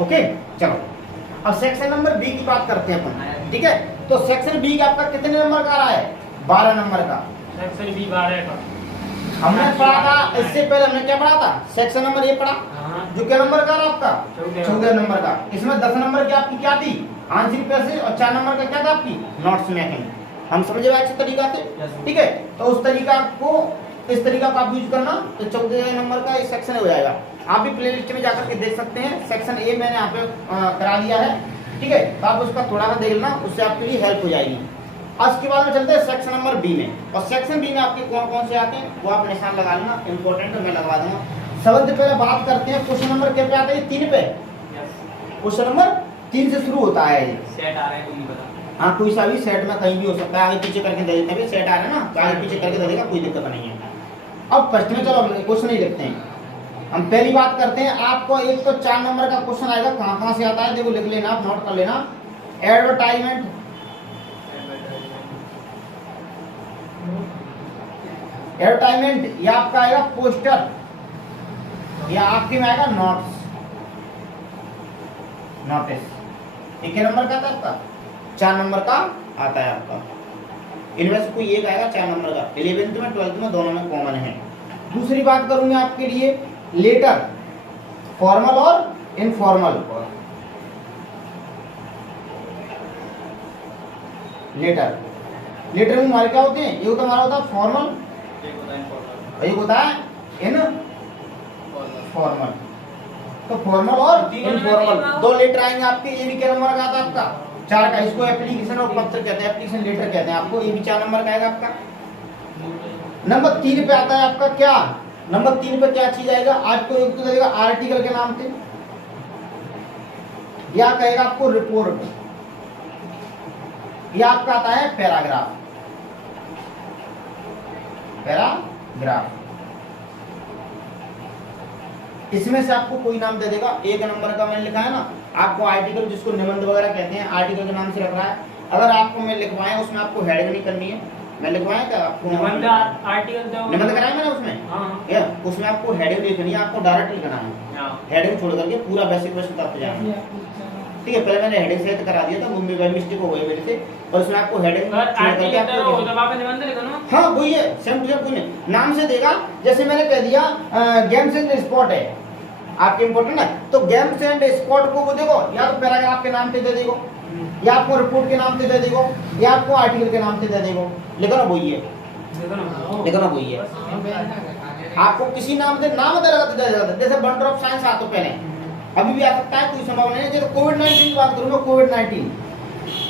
Okay चलो, अब section number B की बात करते हैं अपन, ठीक है। तो सेक्शन बी का आपका कितने नंबर का आ रहा है? 12 नंबर का। सेक्शन बी 12 का हमने पढ़ा था इससे पहले, हमने क्या पढ़ा था? सेक्शन नंबर ए पढ़ा, जो क्या नंबर का रहा आपका? 14 नंबर का। इसमें 10 नंबर की आपकी क्या थी? आंसर पैसेज, और 4 नंबर का क्या था आपकी? Notes making. हम समझे अच्छे तरीका से, ठीक है। तो उस तरीका को, इस तरीका का आप यूज करना, तो 14 नंबर का एक सेक्शन हो जाएगा। आप भी प्लेलिस्ट में जाकर के देख सकते हैं, सेक्शन ए मैंने यहाँ पे करा दिया है, ठीक है। तो आप उसका थोड़ा सा देख लेना, उससे आपके लिए हेल्प हो जाएगी। आज के बाद में चलते हैं सेक्शन नंबर बी में, और सेक्शन बी में आपके कौन कौन से आते हैं वो आप निशान लगा लेना, इंपॉर्टेंट है, मैं लगवा दूंगा। सबसे पहले बात करते हैं क्वेश्चन नंबर क्या पे आता है? 3 पे। क्वेश्चन नंबर 3 से शुरू होता है। सेट आ रहा है, कोई नहीं पता। हाँ, कोई सा भी सेट में कहीं भी हो सकता है, आगे पीछे करके दे देते हैं। सेट आ रहा है ना, तो आगे पीछे करके दे देगा, कोई दिक्कत नहीं है। अब फर्स्ट में चलो क्वेश्चन ही लिखते हैं। हम पहली बात करते हैं, आपको एक तो 4 नंबर का क्वेश्चन आएगा, कहाँ कहाँ से आता है देखो, लिख लेना, आप नोट कर लेना। एडवर्टाइजमेंट, एडवर्टाइजमेंट या आपका आएगा पोस्टर, या आपके में आएगा नोट्स, नोटिस। एक नंबर का आता है आपका? 4 नंबर का आता है आपका। इनमें से कोई एक आएगा 4 नंबर का, 11th में 12th में दोनों में कॉमन है। दूसरी बात करूंगा आपके लिए, लेटर, फॉर्मल और इनफॉर्मल। लेटर, लेटर में हमारे क्या होते हैं? एक तो हमारा होता है फॉर्मल, एक होता है इनफॉर्मल। तो फॉर्मल और इनफॉर्मल 2 लेटर आएंगे आपके। ये भी क्या नंबर का आता है आपका? 4 का। इसको एप्लीकेशन और पत्र कहते हैं, एप्लीकेशन लेटर कहते हैं आपको। ये भी 4 नंबर का आएगा आपका। नंबर 3 पे आता है आपका क्या? नंबर 3 पे क्या चीज आएगा? आपको एक तो देगा आर्टिकल के नाम से, या कहेगा आपको रिपोर्ट, या आपका आता है पैराग्राफ, पैराग्राफ। इसमें से आपको कोई नाम दे देगा। 1 नंबर का मैंने लिखा है ना, आपको आर्टिकल, जिसको निबंध वगैरह कहते हैं, आर्टिकल के नाम से रख रहा है। अगर आपको मैं लिखवाया, उसमें आपको हेडिंग नहीं करनी है। मैं लिखवाया क्या आपको? निबंध आर्टिकल निबंध कराया मैंने उसमें। हाँ, या उसमें आपको हेडिंग लिखनी है, आपको डायरेक्ट लिखना है, हेडिंग छोड़ करके पूरा बेसिक बेसिक तक जाना है, ठीक है। पहले मैंने हेडिंग सेट करा दिया था, वो बाय मिस्टेक हो गई मेरे से, और उसमें आपको हेडिंग हाँ वही है, सेम टू सेम कोई नहीं, नाम से देगा। जैसे मैंने कह दिया गेम्स एंड स्पोर्ट है आपके, इंपॉर्टेंट है, तो गेम्स एंड स्पोर्ट को वो देखो, या तो पैराग्राफ के नाम से दे देगो, या आपको रिपोर्ट के नाम से दे देगो, या आपको आर्टिकल के नाम से दे देगो। लिखो ना वही है, लिखो ना वही है। आपको किसी नाम से नाम दे देगा, जैसे वंडर ऑफ साइंस आ तो पहले, अभी भी आ सकता है, कोई संभावना नहीं है। जैसे कोविड-19 की बात करूंगा, कोविड-19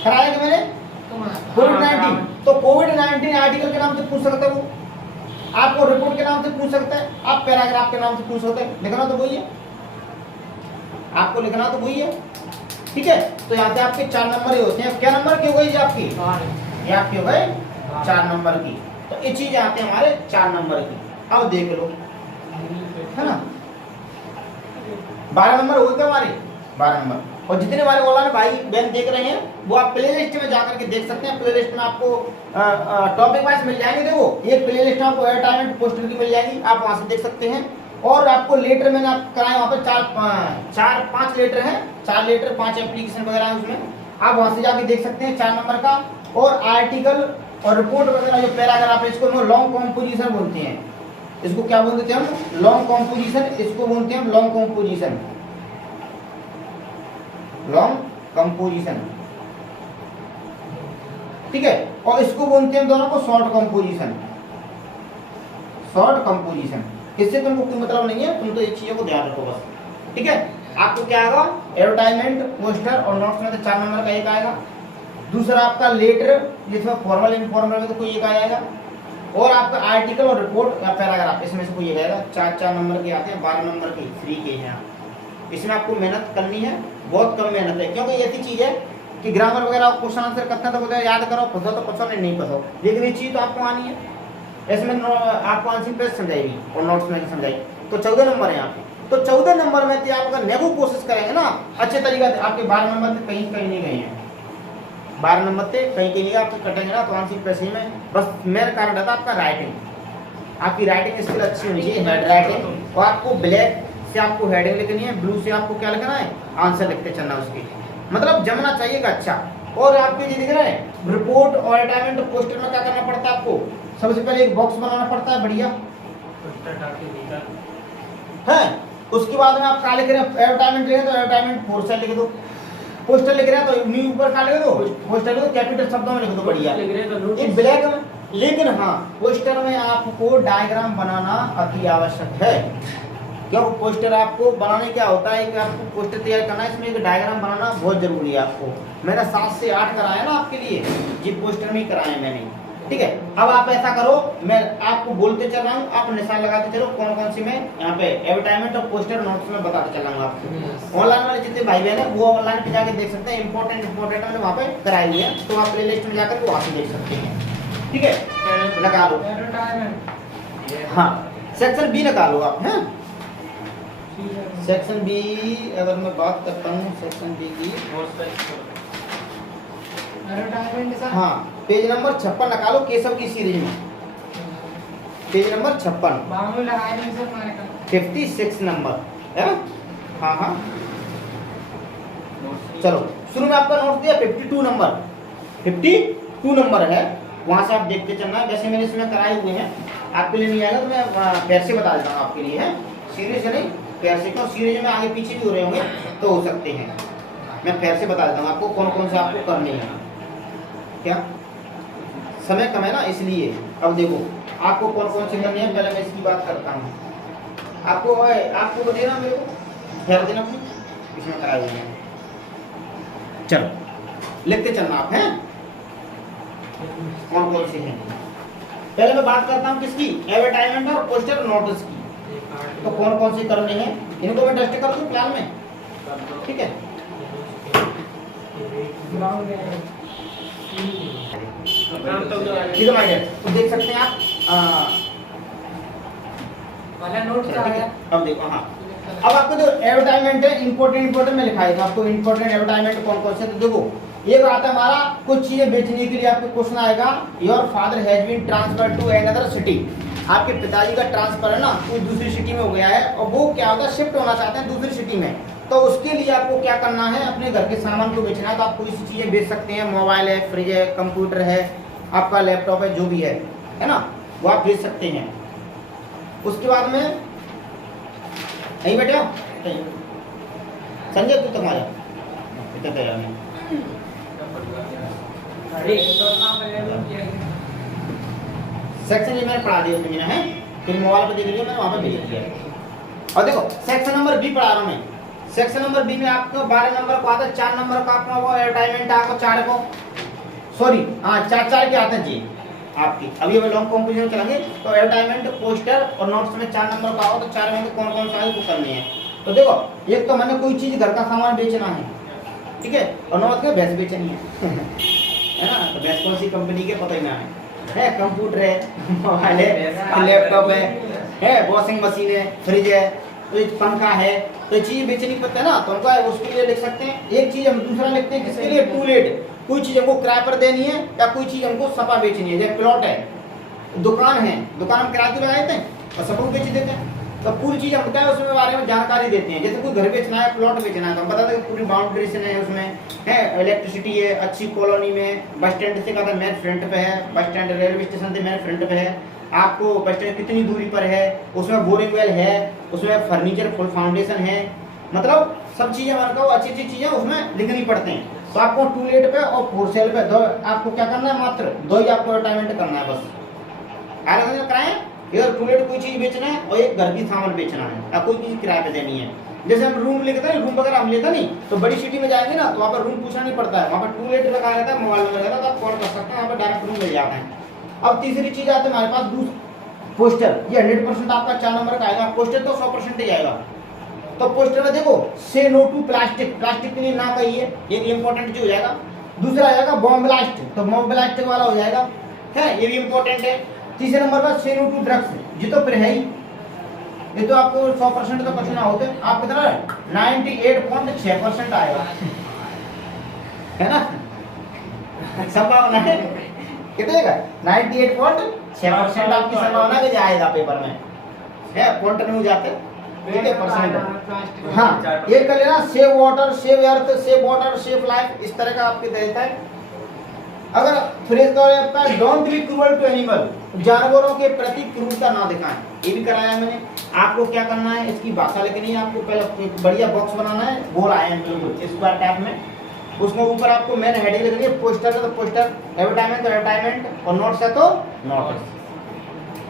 कराया कि मैंने कोविड-19, तो कोविड-19 आर्टिकल के नाम से पूछ सकते हो, आपको रिपोर्ट के नाम से पूछ सकते हैं, आप पैराग्राफ के नाम से पूछ सकते हैं। लिखना तो वही है, आपको लिखना तो वही है, ठीक है। तो यहाँ पे आपके 4 नंबर ही होते हैं। क्या नंबर की हो गई आपकी? ये आपकी हो गई 4 नंबर की। तो ये चीज आते हैं हमारे 4 नंबर की। अब देख लो, है ना, 12 नंबर हो गए हमारे, 12 नंबर। और जितने हमारे ऑनलाइन भाई बहन देख रहे हैं, वो आप प्लेलिस्ट में जाकर के देख सकते हैं। प्लेलिस्ट में आपको टॉपिक वाइज मिल जाएंगे। देखो, एक प्लेलिस्ट में आपको एडवर्टाइजमेंट पोस्टर की मिल जाएगी, आप वहां से देख सकते हैं। और आपको लेटर मैंने आप कराए, वहाँ पर 4-5 लेटर हैं, 4 लेटर 5 एप्लीकेशन वगैरह है उसमें, आप वहां से जाके देख सकते हैं 4 नंबर का। और आर्टिकल और रिपोर्ट वगैरह जो पैराग्राफ है, इसको लॉन्ग कॉम्पोजिशन बोलते हैं। इसको क्या बोलते हैं हम? Long composition. इसको बोलते हैं हम लॉन्ग कॉम्पोजिशन, लॉन्ग कंपोजिशन, ठीक है। और इसको बोलते हैं दोनों को शॉर्ट कंपोजिशन, शॉर्ट कंपोजिशन। इससे तुमको कोई मतलब नहीं है, तुम तो ये चीजों को ध्यान रखो बस, ठीक है। आपको क्या आएगा? एडवर्टाइजमेंट, पोस्टर और नोट्स में तो 4 नंबर का एक आएगा। दूसरा आपका लेटर, जिसमें फॉर्मल इनफॉर्मल में तो कोई एक आ जाएगा। और आपका आर्टिकल और रिपोर्ट या पैराग्राफ, इसमें से कोई एक आएगा। 4-4 नंबर के आते हैं, 12 नंबर के फ्री के हैं। इसमें आपको मेहनत करनी है, बहुत कम मेहनत है, क्योंकि ऐसी चीज है कि ग्रामर वगैरह क्वेश्चन आंसर करते हैं तो बोलते हैं याद करो, फंसो तो फंसो, नहीं फंसो, लेकिन ये चीज तो आपको आनी है। इसमें आपको आंसर पेज समझाएगी और नोट्स में समझाएगी। तो 14 नंबर है यहाँ पे। तो 14 नंबर में तो आप अगर नेगो कोशिश करेंगे ना अच्छे तरीके से, आपके 12 नंबर से कहीं कहीं नहीं गए हैं, 12 नंबर से कहीं कहीं नहीं, आपके कटेंगे ना तो आंसर पेज में। बस मेन कारण रहता है आपका राइटिंग, आपकी राइटिंग स्किल अच्छी होनी चाहिए, हेड राइटिंग। और आपको ब्लैक से आपको हेडिंग लिखनी है, ब्लू से आपको क्या लिखना है? आंसर लिखते चलना उसकी, मतलब जमना चाहिए का अच्छा। और आपके ये दिख रहा है रिपोर्ट और एडवर्टाइजमेंट पोस्टर में क्या करना पड़ता है आपको, सबसे पहले एक बॉक्स बनाना पड़ता है बढ़िया है। उसके बाद में आप क्या लिख रहे हैं, एडवर्टाइजमेंट लिख रहे हैं तो एडवर्टाइजमेंट फॉर सेल लिख दो, पोस्टर लिख रहे हैं तो न्यू ऊपर क्या लिख दो, पोस्टर लिख दो, कैपिटल शब्दों में लिख दो बढ़िया एक ब्लैक में। लेकिन हाँ पोस्टर में आपको डायग्राम बनाना अति आवश्यक है, क्यों पोस्टर आपको बनाने क्या होता है कि आपको पोस्टर तैयार करना है, इसमें एक डायग्राम बनाना बहुत जरूरी है आपको। मैंने 7 से 8 कराया ना आपके लिए, जी पोस्टर में कराए मैंने, ठीक है। अब आप ऐसा करो, मैं आपको बोलते चल रहा हूँ, आप निशान लगाते चलो कौन कौन सी मैं यहाँ पे एडवर्टाइजमेंट और पोस्टर नोट्स में बताते चल रहा हूँ आपको। ऑनलाइन वाले जितने भाई बहन है वो ऑनलाइन पे जाकर देख सकते हैं, इंपॉर्टेंट मैंने वहाँ पे कराई हुई है, तो आप प्ले लिस्ट में जाकर वहाँ से देख सकते हैं, ठीक है। लगा लो, हाँ सेक्शन बी लगा लो आप, है सेक्शन बी। अगर मैं बात करता हूँ सेक्शन बी की, हाँ पेज नंबर 56 निकालो केशव की सीरीज में, पेज नंबर 56 नंबर है ना, हाँ हाँ चलो शुरू में आपका नोट दिया 52 नंबर है, वहां से आप देखते चलना। जैसे मैंने इसमें कराए हुए हैं आपके लिए नहीं आएगा तो मैं प्यार से बता देता हूँ आपके लिए, है सीरीज नहीं प्यार से, क्यों सीरीज में आगे पीछे भी हो रहे होंगे तो हो सकते हैं, मैं प्यार से बता देता हूँ आपको कौन कौन से आपको करने हैं। क्या समय कम है ना इसलिए। अब देखो आपको कौन कौन सी करनी है, पहले मैं इसकी बात करता हूँ। आपको देना मेरे को ध्यान देना अपनी, इसमें कराए हुए हैं, चलो लिखते चलना आप, हैं कौन कौन सी हैं। पहले मैं बात करता हूँ किसकी, एडवर्टाइजमेंट और पोस्टर नोटिस की, तो कौन कौन सी करनी है इनको मैं टेस्ट कर दूं प्लान में, ठीक है। ठीक है भाई, तो देख सकते हैं आप वाला नोट क्या है। अब देखो, हाँ अब आपको जो एडवर्टाइजमेंट है इंपॉर्टेंट में लिखाएगा आपको इंपॉर्टेंट एडवर्टाइजमेंट कौन कौन से। तो देखो एक आता है हमारा कुछ चीजें बेचने के लिए आपको क्वेश्चन आएगा, your father has been transfer to another city, आपके पिताजी का ट्रांसफर है ना कोई दूसरी सिटी में हो गया है और वो क्या होता है शिफ्ट होना चाहते हैं दूसरी सिटी में, तो उसके लिए आपको क्या करना है, अपने घर के सामान को बेचना है। तो आप कोई सी चीजें बेच सकते हैं, मोबाइल है, फ्रिज है, कंप्यूटर है, आपका लैपटॉप है, जो भी है ना वो आप बेच सकते हैं। उसके बाद में नहीं बेटा संजय तू तुम्हारा सेक्शन ये मैंने पढ़ा दिया उसमें है, फिर मोबाइल पे देख लिया मैंने वहाँ पे भेज दिया। और देखो सेक्शन नंबर बी पढ़ा रहा हूँ मैं, सेक्शन नंबर बी में आपको 12 नंबर को आता है, 4 नंबर का आपका वो एडवर्टाइजमेंट आपको 4 को सॉरी हाँ 4 के आते हैं जी आपकी। अभी हम लॉन्ग कॉम्पिटिशन चलेंगे तो एडवर्टाइजमेंट पोस्टर और नोट्स में 4 नंबर का होगा, तो 4 में कौन कौन सा है वो करनी है। तो देखो एक तो मैंने कोई चीज घर का सामान बेचना है, ठीक है, और नोट के भैंस बेचनी है ना, तो भैंस कौन सी कंपनी के पता ही ना है, कंप्यूटर है, मोबाइल है, लैपटॉप है, वॉशिंग मशीन है, फ्रिज है, तो एक पंखा है, तो ये चीज बेचनी पड़ता है ना, तो उनका उसके लिए लिख सकते हैं। एक चीज हम दूसरा लिखते हैं किसके लिए, टूलेट, कोई चीज हमको किराए पर देनी है या कोई चीज हमको सपा बेचनी है, जैसे प्लॉट है, दुकान है, दुकान हम किराए पर लगा देते हैं और सबको बेच देते हैं, तो पूरी चीज हम क्या है उसमें बारे में जानकारी देते हैं। जैसे कोई घर बेचना है, प्लॉट बेचना है, तो हम बताते हैं पूरी बाउंड्रेशन है उसमें, है इलेक्ट्रिसिटी है, अच्छी कॉलोनी में, बस स्टैंड से कहता है मेन फ्रंट पे है, बस स्टैंड रेलवे स्टेशन से मेन फ्रंट पे है, आपको बस स्टैंड कितनी दूरी पर है, उसमें बोरिंग वेल है, उसमें फर्नीचर फुल फाउंडेशन है, मतलब सब चीजें हमारे को अच्छी अच्छी चीजें उसमें लिखनी पड़ती हैं। तो आपको टूलेट पे और फोर सेल पे दो आपको क्या करना है, मात्र 2 ही आपको एडवर्टाइजमेंट करना है बस। आगे कराएं इधर टूलेट कोई चीज बेचना है और एक घर की सामान बेचना है या कोई चीज किराए पे देनी है। जैसे हम रूम लेते हैं, रूम वगैरह हम लेते नहीं, तो बड़ी सिटी में जाएंगे ना तो वहाँ पर रूम पूछना नहीं पड़ता है, वहाँ पर टूलेट लगा रहता है, मोबाइल नंबर रहता है, तो आप कॉल कर सकते हैं, वहाँ पर डायरेक्ट रूम मिल जाता है। अब तीसरी चीज आती है हमारे पास पोस्टर, ये 100% आपका 4 नंबर का आएगा, पोस्टर तो 100% ही आएगा। तो पोस्टर में देखो से नो टू प्लास्टिक, प्लास्टिक के लिए ना कहिए, एक इंपॉर्टेंट चीज हो जाएगा। दूसरा आ जाएगा बॉम्ब ब्लास्ट, तो बॉम्ब ब्लास्ट वाला हो जाएगा, है ये भी इंपॉर्टेंट है। तीसरे नंबर पर से नो टू ड्रग्स, ये तो फिर है ही, ये तो आपको 100% तो कुछ ना होते, आप कितना 98.6% आएगा, है ना, संभावना है कितने का 98.6% आपकी संभावना है कि जाएगा पेपर में, है कंटिन्यू जाते ठीक है, परसेंट। हाँ, ये कर लेना, save water, save earth, save water, save life, इस तरह का आपके देता है। अगर फ्रेज का आपका don't be cruel to animal, जानवरों के प्रति क्रूरता ना दिखाएं, ये भी कराया है मैंने। आपको क्या करना है, इसकी भाषा लिखनी है, आपको पहले एक बढ़िया बॉक्स बनाना है, गोल आया है बिल्कुल स्क्वायर टाइप में, उसमें ऊपर आपको मेन हेडिंग लिखनी है, पोस्टर है तो पोस्टर, एडवर्टाइजमेंट तो एडवर्टाइजमेंट, और नोट्स है तो नोट्स।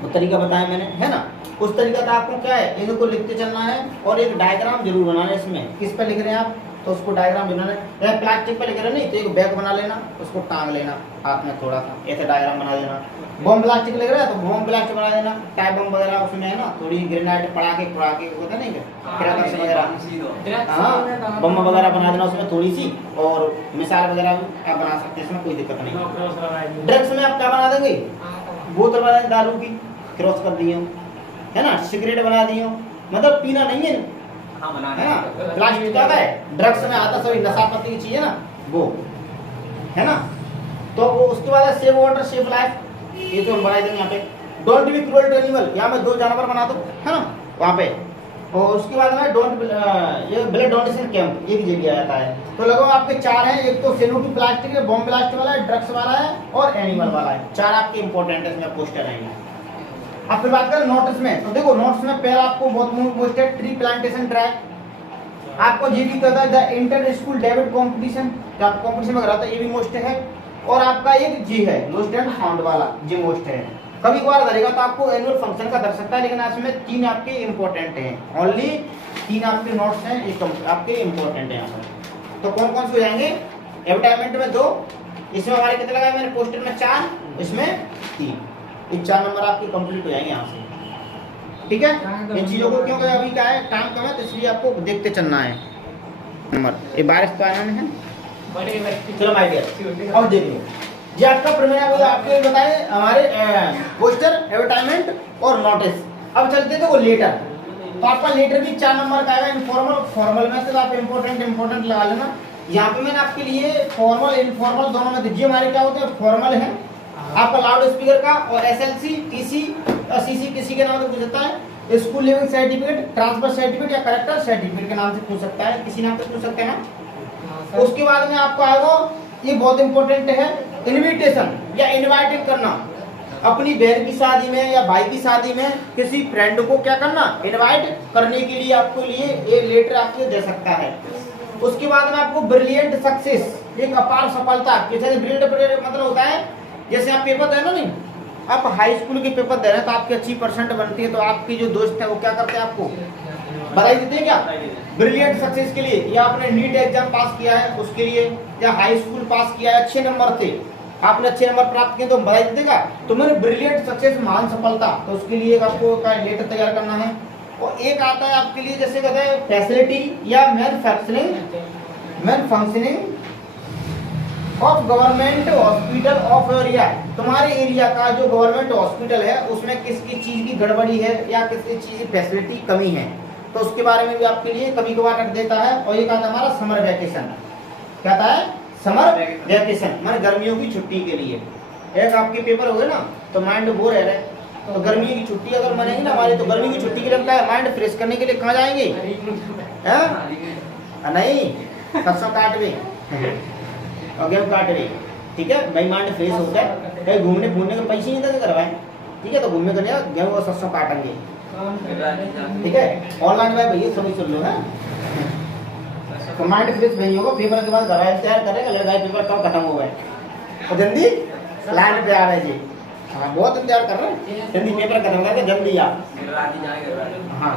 वो तरीका बताया मैंने, है ना। उस तरीका का आपको क्या है, इनको लिखते चलना है, और एक डायग्राम जरूर बनाना है इसमें। किस पे लिख रहे हैं आप, तो उसको डायग्राम बनाना है। या प्लास्टिक पे लिख रहे हैं नहीं तो एक बैग बना लेना, उसको टांग लेना हाथ में, थोड़ा सा ऐसे डायग्राम बना देना। बम प्लास्टिक लग रहा है तो बम प्लास्टिक बना देना, टाइप बम वगैरह उसमें है ना, थोड़ी ग्रेनाइट पड़ाके होता नहीं क्या वगैरह, हाँ बम वगैरह बना देना उसमें थोड़ी सी, और मिसाल वगैरह आप बना सकते हैं, इसमें कोई दिक्कत नहीं। ड्रग्स में आप क्या बना देंगे, बोतल बना दारू की क्रॉस कर दिए, है ना, सिगरेट बना दिए, मतलब पीना नहीं है, है ना। प्लास्टिक क्या है, ड्रग्स में आता सभी नशापत्ती की चीज है ना वो, है ना। तो वो उसके बाद सेव वाटर, सेव लाइफ, ये तो हम बना देंगे यहाँ पे। Don't be cruel to animal, यहाँ में 2 जानवर बना दो, है ना वहाँ पे। और उसके बाद में डोंट, ये ब्लड डोनेशन कैंप, ये भी दिया जाता है। तो लगभग आपके 4 हैं, एक तो सेनो की प्लास्टिक है, बॉम्ब ब्लास्ट वाला है, ड्रग्स वाला है, और एनिमल वाला है। 4 आपके इंपॉर्टेंट है, इसमें पोस्टर आएंगे। अब फिर बात करें नोट्स में, तो देखो नोट्स में पहला आपको बहुत मूल पोस्ट है, ट्री प्लांटेशन ड्राइव। आपको ये भी कहता है the inter school David competition, competition वगैरह था, ये भी मोस्ट है। और आपका एक जी है लोस्ट एंड फाउंड वाला, जी मोस्ट है। कभी कभार धरेगा तो आपको एनुअल फंक्शन का धर सकता है, लेकिन इसमें 3 आपके इंपॉर्टेंट हैं, ओनली 3 आपके नोट्स हैं, ये आपके इंपॉर्टेंट है यहाँ पर। तो कौन कौन से हो जाएंगे, एडवर्टाइजमेंट में 2, इसमें हमारे कितने लगाए मैंने, पोस्टर में 4, इसमें 3, ये 4 नंबर आपके कंप्लीट हो जाएंगे यहाँ से। ठीक है, इन चीजों को क्योंकि अभी क्या है टाइम कम है, तो इसलिए आपको देखते चलना है। नंबर ये बारिश तो आना है, चलो माय डियर, अब देखिए ये आपका प्रमेय वो आपको बताए हमारे पोस्टर, एडवर्टाइजमेंट और नोटिस। अब चलते थे वो लेटर, तो आपका लेटर भी 4 नंबर का आएगा, इनफॉर्मल फॉर्मल में से आप इंपॉर्टेंट लगा लेना। यहाँ पे मैंने आपके लिए फॉर्मल इनफॉर्मल दोनों में दीजिए। हमारे क्या होते हैं, फॉर्मल है आपका लाउड स्पीकर का, और एसएलसी, टीसी और सीसी किसी के नाम से पूछ सकता है, school leaving certificate, transfer certificate या करेक्टर सर्टिफिकेट के नाम से पूछ सकता है, किसी नाम से पूछ सकते हैं ना। उसके बाद में आपको आएगा, ये बहुत इंपॉर्टेंट है, इनविटेशन या इनवाइटेड करना। अपनी बहन की शादी में या भाई की शादी में किसी फ्रेंड को क्या करना, इनवाइट करने के लिए आपको लिए ये लेटर आपको दे सकता है। उसके बाद में आपको ब्रिलियंट सक्सेस, एक अपार सफलता, ब्रिलियंट मतलब होता है जैसे आप पेपर दे ना, नहीं आप हाई स्कूल के पेपर दे रहे हैं तो आपकी अच्छी परसेंट बनती है, तो आपके जो दोस्त है वो क्या करते हैं, आपको बधाई देते हैं क्या, ब्रिलियंट सक्सेस के लिए, या आपने नीट एग्जाम पास किया है उसके लिए, या हाई स्कूल पास किया है, अच्छे नंबर थे, आपने अच्छे नंबर प्राप्त किए तो बधाई देगा। तो मैंने ब्रिलियंट सक्सेस, महान सफलता, तो उसके लिए आपको लेटर तैयार करना है। और एक आता है आपके लिए जैसे कहते हैं फैसिलिटी या man functioning of government hospital of area, तुम्हारे एरिया का जो गवर्नमेंट हॉस्पिटल है उसमें किसकी चीज की गड़बड़ी है या किसकी चीज की फैसिलिटी कमी है, तो उसके बारे में भी आपके लिए कभी कभार रख देता है। और एक आता है हमारा समर वैकेशन, क्या आता है, समर वैकेशन माने गर्मियों की छुट्टी के लिए। एक आपके पेपर हो गए ना तो माइंड बोर है, तो गर्मी की छुट्टी अगर मनेगी ना हमारी, तो गर्मी की छुट्टी के लगता है माइंड फ्रेश करने के लिए कहाँ जाएंगे, नहीं सरसों काट गए और गेहूं काट रही, ठीक है भाई, माइंड फ्रेश होता है, कहीं घूमने फूलने के पैसे नहीं देते करवाए, ठीक है, तो घूमने के लिए गेहूं और सरसों काटेंगे, ठीक है, ऑनलाइन में भैया सभी सुन लो है, तो माइंड फ्रेश नहीं होगा, पेपर के बाद घरवाए तैयार करेगा, लड़का पेपर कब खत्म हो गए, और जल्दी लाइन पे आ रहे जी, हाँ बहुत इंतजार कर रहे हैं, जल्दी पेपर खत्म करके जल्दी आ, हाँ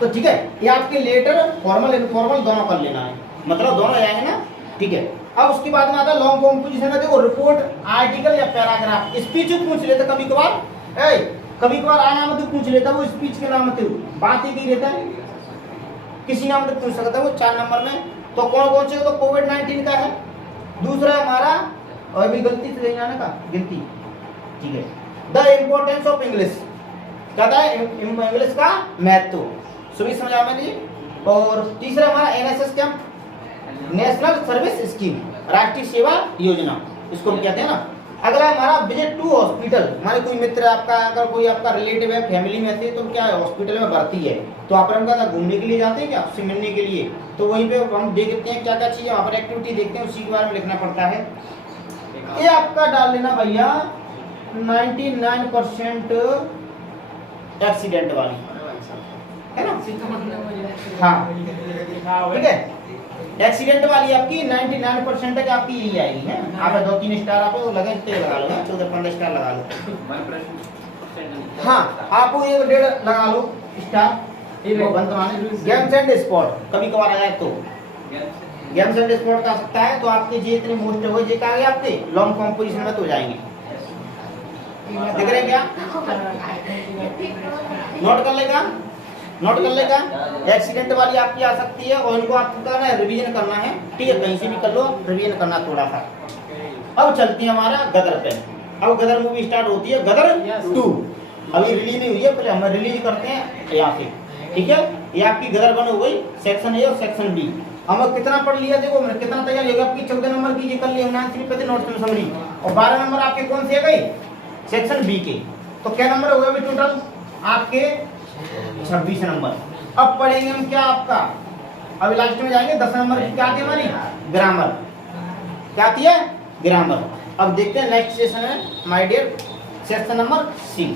तो ठीक है, ये आपके लेटर फॉर्मल इनफॉर्मल दोनों कर लेना है, मतलब दोनों आएंगे ना, ठीक है। अब उसके बाद में आता है लॉन्ग फॉर्म पोजीशन में, देखो रिपोर्ट, आर्टिकल या पैराग्राफ, स्पीच पूछ लेता कभी कभार, कभी कभार आया मतलब पूछ लेता, वो स्पीच के नाम से बात ही नहीं रहता है, किसी नाम से पूछ सकता है वो 4 नंबर में। तो कौन कौन से, तो कोविड-19 का है, दूसरा हमारा, और भी गलती से नहीं आने का गिनती, ठीक है, द इम्पोर्टेंस ऑफ इंग्लिश, कहता है इंग्लिश का महत्व, सभी समझा मैंने। और तीसरा हमारा NSS camp, national service scheme, राष्ट्रीय सेवा योजना, इसको हम कहते हैं ना, अगला हमारा विजिट टू हॉस्पिटल, माने कोई मित्र आपका, अगर कोई आपका रिलेटिव है फैमिली में से, तो क्या है हॉस्पिटल में भर्ती है, तो आप हम घूमने के लिए जाते हैं क्या, उससे मिलने के लिए, तो वहीं पे हम देखते हैं क्या क्या चीजें वहाँ पर एक्टिविटी देखते हैं, उसी के बारे में लिखना पड़ता है। ये आपका डाल लेना भैया 99% एक्सीडेंट वाली, है ना, हाँ ठीक है, एक्सीडेंट वाली आपकी 99% तक आपकी यही आएगी है। आप 2-3 स्टार आप लगे इतने लगा लो, 14-15 स्टार लगा लो, हाँ आप 1-1.5 लगा लो स्टार। गेम्स एंड स्पोर्ट कभी कभार आ जाए तो गेम्स एंड स्पोर्ट का सकता है, तो आपके जे इतने मोस्ट हो जे का आपके लॉन्ग कॉम्पोजिशन में तो जाएंगे, देख रहे हैं क्या, नोट कर लेगा, नोट कर लेगा। एक्सीडेंट वाली आपकी आ सकती है, और इनको आपको करना है रिवीजन करना है, ठीक है, कहीं से भी कर लो, रिवीजन करना थोड़ा सा। अब चलती है हमारा गदर पे, अब गदर मूवी स्टार्ट होती है, गदर 2 अभी रिलीज नहीं हुई है, पहले हम रिलीज करते हैं यहाँ से, ठीक है, ये आपकी गदर 1 हो गई, सेक्शन ए और सेक्शन बी। हम कितना पढ़ लिया, देखो मैंने कितना तैयार होगा आपकी, 14 नंबर की ये कर लिया 99 नोट्स में समरी, और 12 नंबर आपके कौन से गए, सेक्शन बी के, तो क्या नंबर हो गए अभी टोटल आपके 26 नंबर। अब पढ़ेंगे हम क्या आपका, अभी लास्ट में जाएंगे 10 नंबर की, क्या आती है हमारी ग्रामर, क्या आती है ग्रामर। अब देखते हैं नेक्स्ट सेशन है my dear, section number C.